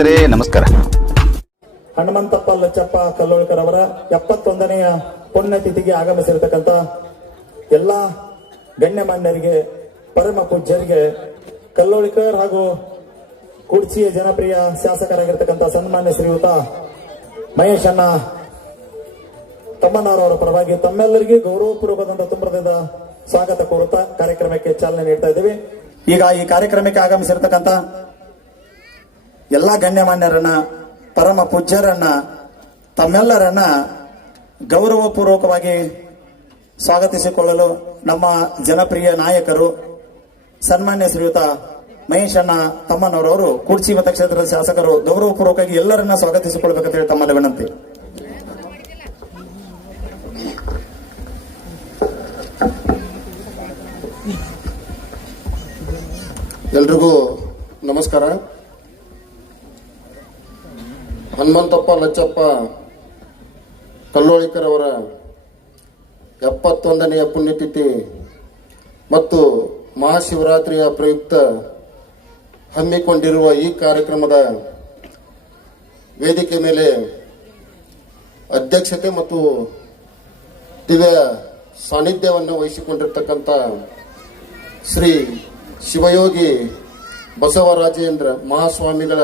ಸ್ನೇಹಿತರೆ, ನಮಸ್ಕಾರ. ಹನುಮಂತಪ್ಪ ಲಚ್ಚಪ್ಪ ಕಲ್ಲೋಳ್ಕರ್ ಅವರ ಎಪ್ಪತ್ತೊಂದನೆಯ ಪುಣ್ಯತಿಥಿಗೆ ಆಗಮಿಸಿರತಕ್ಕಂತ ಎಲ್ಲ ಗಣ್ಯಮಾನ್ಯರಿಗೆ, ಪರಮ ಪೂಜ್ಯರಿಗೆ, ಕಲ್ಲೋಳಿಕರ್ ಹಾಗೂ ಕುಡ್ಚಿಯ ಜನಪ್ರಿಯ ಶಾಸಕರಾಗಿರ್ತಕ್ಕಂಥ ಸನ್ಮಾನ್ಯ ಶ್ರೀಯುತ ಮಹೇಶ್ ಅಣ್ಣ ತಮ್ಮಣ್ಣವರವರ ಪರವಾಗಿ ತಮ್ಮೆಲ್ಲರಿಗೂ ಗೌರವಪೂರ್ವಕದಂತ ತುಂಬದಿಂದ ಸ್ವಾಗತ ಕೋರುತ್ತಾ ಕಾರ್ಯಕ್ರಮಕ್ಕೆ ಚಾಲನೆ ನೀಡ್ತಾ ಇದ್ದೀವಿ. ಈಗ ಈ ಕಾರ್ಯಕ್ರಮಕ್ಕೆ ಆಗಮಿಸಿರ್ತಕ್ಕಂಥ ಎಲ್ಲ ಗಣ್ಯಮಾನ್ಯರನ್ನ, ಪರಮ ಪೂಜ್ಯರನ್ನ, ತಮ್ಮೆಲ್ಲರನ್ನ ಗೌರವಪೂರ್ವಕವಾಗಿ ಸ್ವಾಗತಿಸಿಕೊಳ್ಳಲು ನಮ್ಮ ಜನಪ್ರಿಯ ನಾಯಕರು, ಸನ್ಮಾನ್ಯ ಶ್ರೀಯುತ ಮಹೇಶ್ ಅಣ್ಣ ತಮ್ಮನವರವರು ಕುರ್ಚಿ ಮತಕ್ಷೇತ್ರದ ಶಾಸಕರು, ಗೌರವಪೂರ್ವಕವಾಗಿ ಎಲ್ಲರನ್ನ ಸ್ವಾಗತಿಸಿಕೊಳ್ಬೇಕಂತ ಹೇಳಿ ತಮ್ಮಲ್ಲಿ ವಿನಂತಿ. ಎಲ್ರಿಗೂ ನಮಸ್ಕಾರ. ಹನುಮಂತಪ್ಪ ಲಚ್ಚಪ್ಪ ಕಲ್ಲೋಳಿಕರ್ ಅವರ ಎಪ್ಪತ್ತೊಂದನೆಯ ಪುಣ್ಯತಿಥಿ ಮತ್ತು ಮಹಾಶಿವರಾತ್ರಿಯ ಪ್ರಯುಕ್ತ ಹಮ್ಮಿಕೊಂಡಿರುವ ಈ ಕಾರ್ಯಕ್ರಮದ ವೇದಿಕೆ ಮೇಲೆ ಅಧ್ಯಕ್ಷತೆ ಮತ್ತು ದಿವ್ಯ ಸಾನ್ನಿಧ್ಯವನ್ನು ವಹಿಸಿಕೊಂಡಿರ್ತಕ್ಕಂಥ ಶ್ರೀ ಶಿವಯೋಗಿ ಬಸವರಾಜೇಂದ್ರ ಮಹಾಸ್ವಾಮಿಗಳ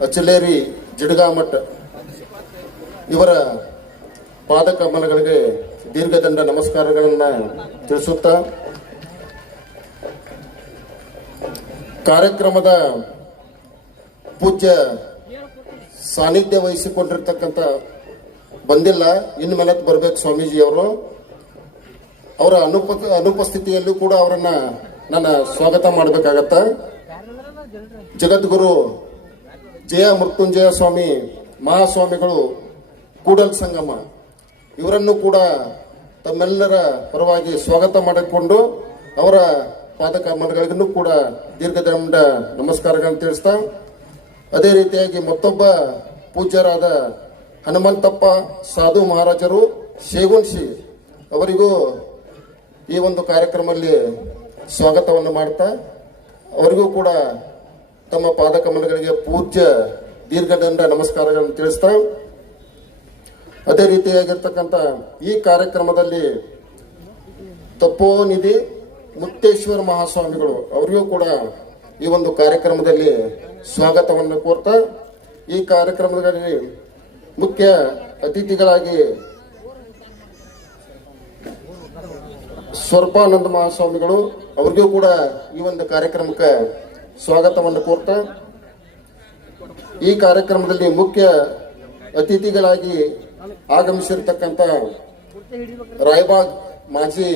ಅಚಲೇರಿ ಜಿಡಗಾಮಠ. ಇವರ ಪಾದಕಮಲಗಳಿಗೆ ದೀರ್ಘದಂಡ ನಮಸ್ಕಾರಗಳನ್ನು ತಿಳಿಸುತ್ತಾ, ಕಾರ್ಯಕ್ರಮದ ಪೂಜ್ಯ ಸಾನ್ನಿಧ್ಯ ವಹಿಸಿಕೊಂಡಿರ್ತಕ್ಕಂಥ ಬಂದಿಲ್ಲ, ಇನ್ನು ಮೇಲೆ ಬರ್ಬೇಕು ಸ್ವಾಮೀಜಿಯವರು. ಅವರ ಅನುಪ, ಅನುಪಸ್ಥಿತಿಯಲ್ಲೂ ಕೂಡ ಅವರನ್ನ ನನ್ನ ಸ್ವಾಗತ ಮಾಡಬೇಕಾಗತ್ತ. ಜಗದ್ಗುರು ಜಯ ಮೃತ್ಯುಂಜಯ ಸ್ವಾಮಿ, ಮಹಾಸ್ವಾಮಿಗಳು, ಕೂಡಲ್ ಸಂಗಮ. ಇವರನ್ನು ಕೂಡ ತಮ್ಮೆಲ್ಲರ ಪರವಾಗಿ ಸ್ವಾಗತ ಮಾಡಿಕೊಂಡು ಅವರ ಪಾದಕ ಪಾದಕಮಲಗಳಿಗೂ ಕೂಡ ದೀರ್ಘದಂಡ ನಮಸ್ಕಾರಗಳನ್ನು ತಿಳಿಸ್ತಾ, ಅದೇ ರೀತಿಯಾಗಿ ಮತ್ತೊಬ್ಬ ಪೂಜ್ಯರಾದ ಹನುಮಂತಪ್ಪ ಸಾಧು ಮಹಾರಾಜರು ಶೇಗುಣಿ ಅವರಿಗೂ ಈ ಒಂದು ಕಾರ್ಯಕ್ರಮದಲ್ಲಿ ಸ್ವಾಗತವನ್ನು ಮಾಡ್ತಾ, ಅವರಿಗೂ ಕೂಡ ತಮ್ಮ ಪಾದಕಮಲಗಳಿಗೆ ಪೂಜ್ಯ ದೀರ್ಘದಂಡ ನಮಸ್ಕಾರಗಳನ್ನು ತಿಳಿಸ್ತಾ ಅದೇ ರೀತಿಯಾಗಿರ್ತಕ್ಕಂಥ ಈ ಕಾರ್ಯಕ್ರಮದಲ್ಲಿ ತಪೋನಿಧಿ ಮುತ್ತೇಶ್ವರ ಮಹಾಸ್ವಾಮಿಗಳು, ಅವರಿಗೂ ಕೂಡ ಈ ಒಂದು ಕಾರ್ಯಕ್ರಮದಲ್ಲಿ ಸ್ವಾಗತವನ್ನು ಕೋರ್ತಾ, ಈ ಕಾರ್ಯಕ್ರಮದಲ್ಲಿ ಮುಖ್ಯ ಅತಿಥಿಗಳಾಗಿ ಸ್ವರ್ಪಾನಂದ ಮಹಾಸ್ವಾಮಿಗಳು, ಅವ್ರಿಗೂ ಕೂಡ ಈ ಒಂದು ಕಾರ್ಯಕ್ರಮಕ್ಕೆ ಸ್ವಾಗತವನ್ನು ಕೋರ್ತಾ ಈ ಕಾರ್ಯಕ್ರಮದಲ್ಲಿ ಮುಖ್ಯ ಅತಿಥಿಗಳಾಗಿ ಆಗಮಿಸಿರ್ತಕ್ಕಂಥ ರಾಯಬಾಗ್ ಮಾಜಿ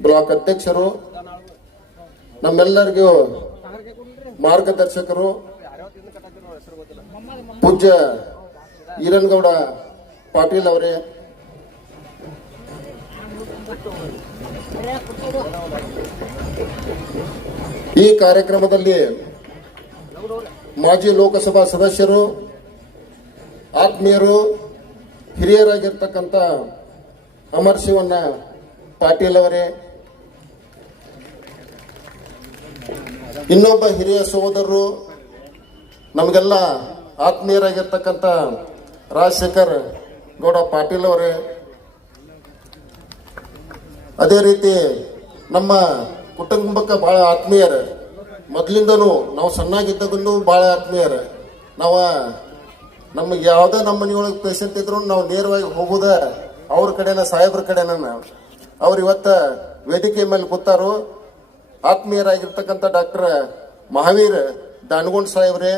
ಬ್ಲಾಕ್ ಅಧ್ಯಕ್ಷರು, ನಮ್ಮೆಲ್ಲರಿಗೂ ಮಾರ್ಗದರ್ಶಕರು, ಪೂಜ್ಯ ಈರನ್ಗೌಡ ಪಾಟೀಲ್ ಅವರೇ ಈ ಕಾರ್ಯಕ್ರಮದಲ್ಲಿ ಮಾಜಿ ಲೋಕಸಭಾ ಸದಸ್ಯರು, ಆತ್ಮೀಯರು, ಹಿರಿಯರಾಗಿರ್ತಕ್ಕಂಥ ಅಮರ್ ಶಿವಣ್ಣ ಪಾಟೀಲ್ ಅವರೇ, ಇನ್ನೊಬ್ಬ ಹಿರಿಯ ಸಹೋದರರು, ನಮಗೆಲ್ಲ ಆತ್ಮೀಯರಾಗಿರ್ತಕ್ಕಂಥ ರಾಜಶೇಖರ್ ಗೌಡ ಪಾಟೀಲ್ ಅವರೇ ಅದೇ ರೀತಿ ನಮ್ಮ ಕುಟುಂಬಕ್ಕೆ ಭಾಳ ಆತ್ಮೀಯರ. ಮೊದಲಿಂದನೂ ನಾವು ಸಣ್ಣಾಗಿದ್ದಾಗೂ ಭಾಳ ಆತ್ಮೀಯರ. ನಾವು ನಮಗೆ ಯಾವುದೇ ನಮ್ಮ ಮನೆಯೊಳಗೆ ಪೇಷಂಟ್ ಇದ್ರು ನಾವು ನೇರವಾಗಿ ಹೋಗುದ ಅವ್ರ ಕಡೆನ, ಸಾಹೇಬ್ರ ಕಡೆನ ನಾವು. ಅವ್ರು ಇವತ್ತ ವೇದಿಕೆ ಮೇಲೆ ಕೂತಾರು. ಆತ್ಮೀಯರಾಗಿರ್ತಕ್ಕಂಥ ಡಾಕ್ಟರ್ ಮಹಾವೀರ್ ದಾನಗೊಂಡ್ ಸಾಹೇಬ್ರೆ.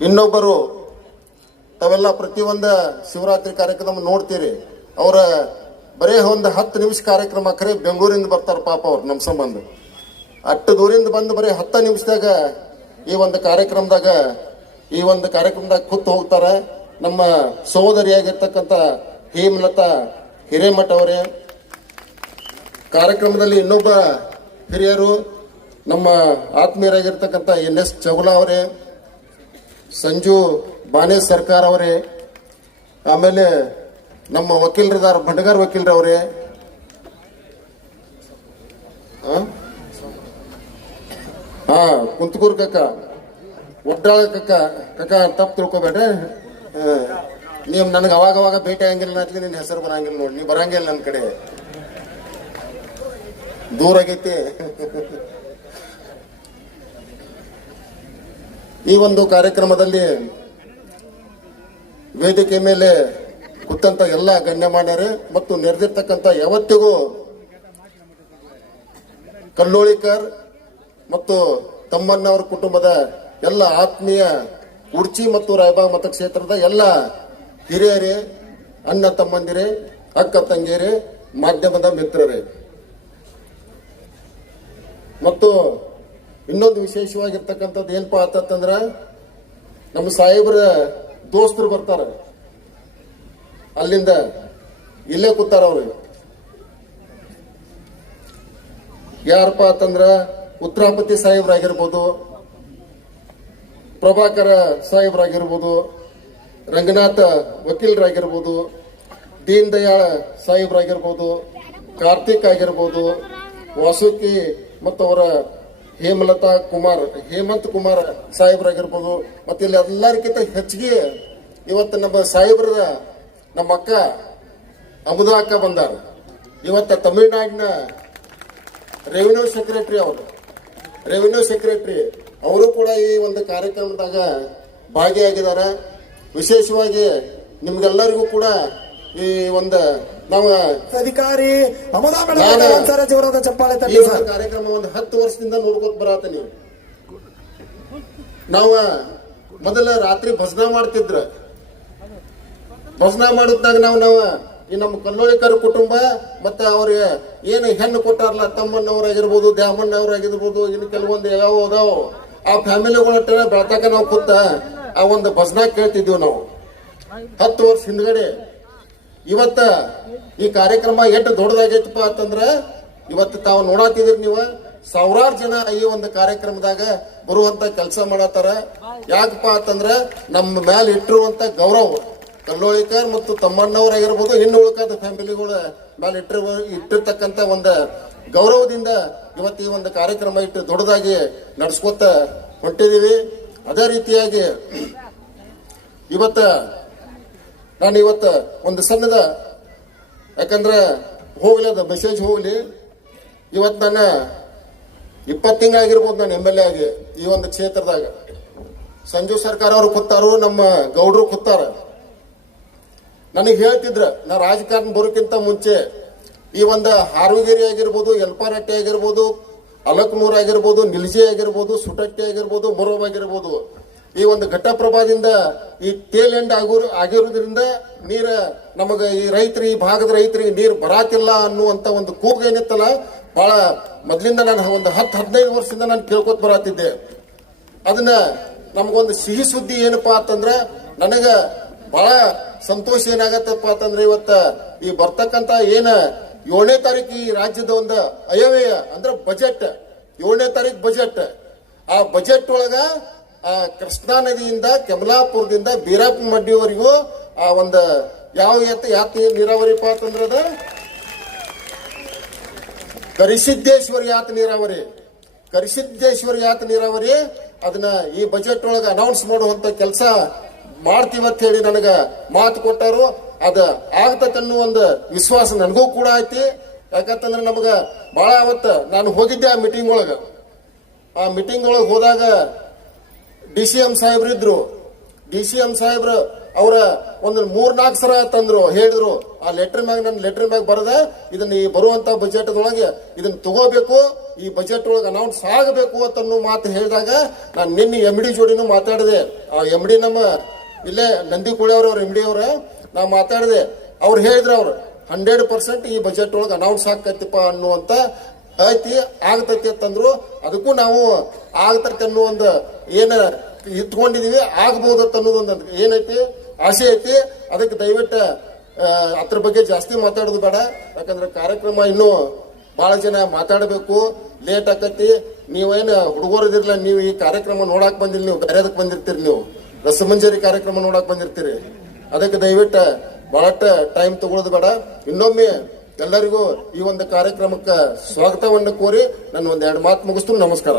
ಇನ್ನೊಬ್ಬರು, ತಾವೆಲ್ಲ ಪ್ರತಿಯೊಂದು ಶಿವರಾತ್ರಿ ಕಾರ್ಯಕ್ರಮ ನೋಡ್ತೀರಿ. ಅವರ ಬರೇ ಒಂದು ಹತ್ತು ನಿಮಿಷ ಕಾರ್ಯಕ್ರಮ ಖರೆ ಬೆಂಗಳೂರಿಂದ ಬರ್ತಾರೆ ಪಾಪ ಅವ್ರು, ನಮ್ಮ ಸಂಬಂಧ. ಅಷ್ಟು ದೂರಿಂದ ಬಂದು ಬರೀ ಹತ್ತು ನಿಮಿಷದಾಗ ಈ ಒಂದು ಕಾರ್ಯಕ್ರಮದಾಗ, ಈ ಒಂದು ಕಾರ್ಯಕ್ರಮದಾಗ ಕೂತು ಹೋಗ್ತಾರೆ ನಮ್ಮ ಸಹೋದರಿಯಾಗಿರ್ತಕ್ಕಂಥ ಹೇಮಲತಾ ಹಿರೇಮಠ ಅವರೇ. ಕಾರ್ಯಕ್ರಮದಲ್ಲಿ ಇನ್ನೊಬ್ಬ ಹಿರಿಯರು ನಮ್ಮ ಆತ್ಮೀಯರಾಗಿರ್ತಕ್ಕಂಥ ಎನ್ ಎಸ್ ಚೌಲಾ ಅವರೇ, ಸಂಜು ಬಾನೆ ಸರ್ಕಾರ ಅವರೇ, ಆಮೇಲೆ ನಮ್ಮ ವಕೀಲರದಾರ ಭಂಡಗಾರ್ ವಕೀಲರವರೇ. ಹಾ? ಕುಂತಕೂರ್ ಕಕ್ಕ ಒಡ್ಡಾಳ ಕಕ್ಕ ಕಕ್ಕ ತಪ್ಪು ತಿಳ್ಕೊಬೇಡ್ರಿ. ನೀವು ನನಗೆ ಅವಾಗ ಅವಾಗ ಭೇಟಿ ಆಗಂಗಿಲ್ಲ ಅಂತ ನಿನ್ನ ಹೆಸರು ಬರಂಗಿಲ್ಲ ನೋಡಿ, ನೀವು ಬರಂಗಿಲ್ಲ ನನ್ನ ಕಡೆ. ದೂರ ಆಗೈತಿ. ಈ ಒಂದು ಕಾರ್ಯಕ್ರಮದಲ್ಲಿ ವೇದಿಕೆ ಮೇಲೆ ಕೂತಂತ ಎಲ್ಲ ಗಣ್ಯಮಾನ್ಯರೇ ಮತ್ತು ನೆರೆದಿರ್ತಕ್ಕಂಥ ಯಾವತ್ತಿಗೂ ಕಲ್ಲೋಳಿಕರ್ ಮತ್ತು ತಮ್ಮಣ್ಣವರ ಕುಟುಂಬದ ಎಲ್ಲ ಆತ್ಮೀಯ ಉಡ್ಚಿ ಮತ್ತು ರಾಯಬಾಗ್ ಮತಕ್ಷೇತ್ರದ ಎಲ್ಲ ಹಿರಿಯರೇ, ಅಣ್ಣ ತಮ್ಮಂದಿರೇ, ಅಕ್ಕ ತಂಗಿಯರೇ, ಮಾಧ್ಯಮದ ಮಿತ್ರರೇ. ಮತ್ತು ಇನ್ನೊಂದು ವಿಶೇಷವಾಗಿರ್ತಕ್ಕಂಥದ್ದು ಏನಪ್ಪಾ ಆತಂದ್ರ ನಮ್ಮ ಸಾಹೇಬ್ರ ದೋಸ್ತರು ಬರ್ತಾರೆ. ಅಲ್ಲಿಂದ ಇಲ್ಲೇ ಕೂತಾರ ಅವರು. ಯಾರಪ್ಪ ಅಂತಂದ್ರ ಉತ್ತರಾಪತಿ ಸಾಹೇಬ್ರಾಗಿರ್ಬೋದು, ಪ್ರಭಾಕರ ಸಾಹೇಬ್ರಾಗಿರ್ಬೋದು, ರಂಗನಾಥ ವಕೀಲರಾಗಿರ್ಬೋದು, ದೀನ್ ದಯಾಳ್ ಸಾಹೇಬ್ರಾಗಿರ್ಬೋದು, ಕಾರ್ತಿಕ್ ಆಗಿರ್ಬೋದು, ವಾಸುಕಿ ಮತ್ತು ಅವರ ಹೇಮಲತಾ ಕುಮಾರ್, ಹೇಮಂತ್ ಕುಮಾರ್ ಸಾಹೇಬ್ರಾಗಿರ್ಬೋದು ಮತ್ತೆ ಇಲ್ಲಿ ಎಲ್ಲರಿಗಿಂತ ಹೆಚ್ಚಿಗೆ ಇವತ್ತು ನಮ್ಮ ಸಾಹೇಬ್ರ ನಮ್ಮ ಅಕ್ಕ ಅಮುದಾ ಅಕ್ಕ ಬಂದಾರ. ಇವತ್ತ ತಮಿಳ್ನಾಡಿನ ರೆವಿನ್ಯೂ ಸೆಕ್ರೆಟರಿ ಅವರು. ರೆವಿನ್ಯೂ ಸೆಕ್ರೆಟರಿ ಅವರು ಕೂಡ ಈ ಒಂದು ಕಾರ್ಯಕ್ರಮದಾಗ ಭಾಗಿಯಾಗಿದ್ದಾರೆ. ವಿಶೇಷವಾಗಿ ನಿಮ್ಗೆಲ್ಲರಿಗೂ ಕೂಡ ಈ ಒಂದು ನಾವು ಅಧಿಕಾರಿ ಜೋರಾದ ಚಪ್ಪಾಳೆ ಈ ಒಂದು ಕಾರ್ಯಕ್ರಮ ಒಂದು ಹತ್ತು ವರ್ಷದಿಂದ ನೋಡ್ಕೊತ ಬರತ್ತೀನಿ ನಾವು ಮೊದಲ ರಾತ್ರಿ ಭಜನಾ ಮಾಡ್ತಿದ್ರ. ಭಜನಾ ಮಾಡಿದಾಗ ನಾವು ನಾವು ಈ ನಮ್ಮ ಕಲ್ಲೋಳಿಕರ ಕುಟುಂಬ ಮತ್ತೆ ಅವ್ರಿಗೆ ಏನು ಹೆಣ್ಣು ಕೊಟ್ಟಾರಲ್ಲ, ತಮ್ಮಣ್ಣವ್ರಾಗಿರ್ಬೋದು, ದ್ಯಾಮಣ್ಣವ್ರಾಗಿರ್ಬೋದು, ಇನ್ನು ಕೆಲವೊಂದು ಯಾವ ಅದಾವ, ಆ ಫ್ಯಾಮಿಲಿಗಳ ಬೆಳ್ತಾಕ ನಾವು ಕೂತ ಆ ಒಂದು ಭಜನಾ ಕೇಳ್ತಿದ್ವಿ ನಾವು. ಹತ್ತು ವರ್ಷ ಹಿಂದ್ಗಡೆ. ಇವತ್ತ ಈ ಕಾರ್ಯಕ್ರಮ ಎಷ್ಟು ದೊಡ್ಡದಾಗೈತಪ್ಪ ಅಂತಂದ್ರ, ಇವತ್ತು ತಾವು ನೋಡಾತಿದ್ರಿ ನೀವು, ಸಾವಿರಾರು ಜನ ಈ ಒಂದು ಕಾರ್ಯಕ್ರಮದಾಗ ಬರುವಂತ ಕೆಲಸ ಮಾಡತ್ತಾರ. ಯಾಕಪ್ಪ ಅಂತಂದ್ರ, ನಮ್ಮ ಮ್ಯಾಲ ಇಟ್ಟಿರುವಂತ ಗೌರವ. ಕಲ್ಲೋಳಿಕರ್ ಮತ್ತು ತಮ್ಮಣ್ಣವರಾಗಿರ್ಬೋದು, ಇನ್ನು ಉಳ್ಕಾದ ಫ್ಯಾಮಿಲಿಗಳ ಮೇಲೆ ಇಟ್ಟಿರುವ, ಇಟ್ಟಿರ್ತಕ್ಕಂಥ ಒಂದು ಗೌರವದಿಂದ ಇವತ್ತು ಈ ಒಂದು ಕಾರ್ಯಕ್ರಮ ಇಟ್ಟು ದೊಡ್ಡದಾಗಿ ನಡೆಸ್ಕೊತ ಹೊಂಟಿದೀವಿ. ಅದೇ ರೀತಿಯಾಗಿ ಇವತ್ತ ನಾನು ಇವತ್ತು ಒಂದು ಸಣ್ಣದ, ಯಾಕಂದ್ರೆ ಹೋಗ್ಲಿ ಅದು ಮೆಸೇಜ್ ಹೋಗ್ಲಿ ಇವತ್ತು ನಾನು ಇಪ್ಪತ್ತು ತಿಂಗಳಾಗಿರ್ಬೋದು ನಾನು ಎಂ ಎಲ್ ಎ ಆಗಿ ಈ ಒಂದು ಕ್ಷೇತ್ರದಾಗ. ಸಂಜು ಸರ್ಕಾರ ಅವರು ಕೂತಾರು, ನಮ್ಮ ಗೌಡ್ರು ಕೂತಾರ. ನನಗೆ ಹೇಳ್ತಿದ್ರ, ನಾ ರಾಜಕಾರಣ ಬರೋಕ್ಕಿಂತ ಮುಂಚೆ ಈ ಒಂದು ಹಾರುಗೇರಿ ಆಗಿರ್ಬೋದು ಯಲ್ಪಾರಟ್ಟಿ ಆಗಿರ್ಬೋದು, ಅಲಕ್ನೂರ್ ಆಗಿರ್ಬೋದು ನಿಲ್ಜಿ ಆಗಿರ್ಬೋದು, ಸುಟಟ್ಟಿ ಆಗಿರ್ಬೋದು, ಮೊರೋಬ್ ಆಗಿರ್ಬೋದು, ಈ ಒಂದು ಘಟ್ಟಪ್ರಭಾದಿಂದ ಈ ಟೇಲ್ ಎಂಡ್ ಆಗೋ, ಆಗಿರೋದ್ರಿಂದ ನೀರ ನಮಗ ಈ ರೈತರು, ಈ ಭಾಗದ ರೈತರಿಗೆ ನೀರು ಬರಾತಿಲ್ಲ ಅನ್ನುವಂತ ಒಂದು ಕೂಗು ಏನಿತ್ತಲ್ಲ ಬಹಳ ಮೊದ್ಲಿಂದ ನಾನು ಒಂದು ಹತ್ತು, ಹದಿನೈದು ವರ್ಷದಿಂದ ನಾನು ಕೇಳ್ಕೊತ ಬರಾತಿದ್ದೆ. ಅದನ್ನ ನಮಗೊಂದು ಸಿಹಿ ಸುದ್ದಿ ಏನಪ್ಪಾ ಅಂತಂದ್ರ, ನನಗ ಬಹಳ ಸಂತೋಷ ಏನಾಗತ್ತಪ್ಪ ಅಂತಂದ್ರೆ ಇವತ್ತ ಈ ಬರ್ತಕ್ಕಂತ ಏನ ಏಳನೇ ತಾರೀಕು ಈ ರಾಜ್ಯದ ಒಂದು ಅಯವ್ಯಯ ಅಂದ್ರ ಬಜೆಟ್. ಏಳನೇ ತಾರೀಕು ಬಜೆಟ್. ಆ ಬಜೆಟ್ ಒಳಗ ಆ ಕೃಷ್ಣಾ ನದಿಯಿಂದ ಕೆಮಲಾಪುರದಿಂದ ಬೀರಪ್ಪ ಮಡ್ಡಿವರೆಗೂ ಆ ಒಂದು ಯಾವ ಎತ್ತ ಯಾತ ಪಾ ಅಂತಂದ್ರದ ಕರಿಸಿದ್ದೇಶ್ವರಿ ಯಾತ ನೀರಾವರಿ. ಕರಿಸಿದ್ದೇಶ್ವರಿ ಯಾತ ನೀರಾವರಿ, ಅದನ್ನ ಈ ಬಜೆಟ್ ಒಳಗ ಅನೌನ್ಸ್ ಮಾಡುವಂತ ಕೆಲಸ ಮಾಡ್ತೀವಿ ಅಂತ ಹೇಳಿ ನನಗೆ ಮಾತು ಕೊಟ್ಟರು. ಅದ ಆಗ್ತತ್ ಅನ್ನೋ ಒಂದು ವಿಶ್ವಾಸ ನನಗೂ ಕೂಡ ಐತಿ. ಯಾಕಂತಂದ್ರೆ ನಮಗ ಬಹಳ ಅವತ್ತ ನಾನು ಹೋಗಿದ್ದೆ ಆ ಮೀಟಿಂಗ್ ಒಳಗ. ಆ ಮೀಟಿಂಗ್ ಒಳಗೆ ಹೋದಾಗ ಡಿ ಸಿ ಎಂ ಸಾಹೇಬ್ರು ಇದ್ರು. ಡಿ ಸಿ ಎಂ ಸಾಹೇಬ್ರು ಅವರ ಒಂದು ಮೂರ್ನಾಲ್ಕು ಸರ ತಂದ್ರು, ಹೇಳಿದ್ರು, ಆ ಲೆಟರ್ ಮ್ಯಾಗ ನನ್ನ ಲೆಟರ್ ಮ್ಯಾಗ ಬರದ, ಇದನ್ನ ಈ ಬರುವಂತ ಬಜೆಟ್ ಒಳಗೆ ಇದನ್ನ ತಗೋಬೇಕು, ಈ ಬಜೆಟ್ ಒಳಗೆ ಅನೌನ್ಸ್ ಆಗಬೇಕು ಅಂತ ಮಾತು ಹೇಳಿದಾಗ ನಾನು ನಿನ್ನೆ ಎಂ ಡಿ ಜೋಡಿನೂ ಮಾತಾಡಿದೆ. ಆ ಎಂ ಡಿ ನಮ್ಮ ಇಲ್ಲೇ ನಂದಿ ಕುಳಿಯವ್ರ ಅವ್ರ ಎಂ ಡಿ ಅವ್ರ ನಾ ಮಾತಾಡಿದೆ. ಅವ್ರು ಹೇಳಿದ್ರು ಅವ್ರು, ಹಂಡ್ರೆಡ್ ಪರ್ಸೆಂಟ್ ಈ ಬಜೆಟ್ ಒಳಗೆ ಅನೌನ್ಸ್ ಆಕೈತಿಪ್ಪ ಅನ್ನುವಂತ ಐತಿ ಆಗ್ತೈತಿ ಅಂತಂದ್ರು. ಅದಕ್ಕೂ ನಾವು ಆಗ್ತೈತಿ ಅನ್ನೋ ಒಂದು ಏನು ಇಟ್ಕೊಂಡಿದೀವಿ, ಆಗ್ಬೋದು ಅನ್ನೋದೊಂದು ಏನೈತಿ, ಆಸೆ ಐತಿ. ಅದಕ್ಕೆ ದಯವಿಟ್ಟು ಅದ್ರ ಬಗ್ಗೆ ಜಾಸ್ತಿ ಮಾತಾಡೋದು ಬೇಡ. ಯಾಕಂದ್ರೆ ಕಾರ್ಯಕ್ರಮ ಇನ್ನೂ ಬಹಳ ಜನ ಮಾತಾಡಬೇಕು. ಲೇಟ್ ಆಕತಿ. ನೀವೇನು ಹುಡುಗರದಿರಲ್ಲ ನೀವು ಈ ಕಾರ್ಯಕ್ರಮ ನೋಡಕ್ ಬಂದಿಲ್ಲ ನೀವು ಬೇರೆದಕ್ಕೆ ಬಂದಿರ್ತೀರಿ ನೀವು. ರಸಮಂಜರಿ ಕಾರ್ಯಕ್ರಮ ನೋಡಕ್ ಬಂದಿರ್ತೀರಿ. ಅದಕ್ಕೆ ದಯವಿಟ್ಟು ಬಹಳಷ್ಟು ಟೈಮ್ ತಗೊಳ್ಳೋದು ಬೇಡ. ಇನ್ನೊಮ್ಮೆ ಎಲ್ಲರಿಗೂ ಈ ಒಂದು ಕಾರ್ಯಕ್ರಮಕ್ಕೆ ಸ್ವಾಗತವನ್ನು ಕೋರಿ ನನ್ನ ಒಂದು ಎರಡು ಮಾತು ಮುಗಿಸ್ತು. ನಮಸ್ಕಾರ.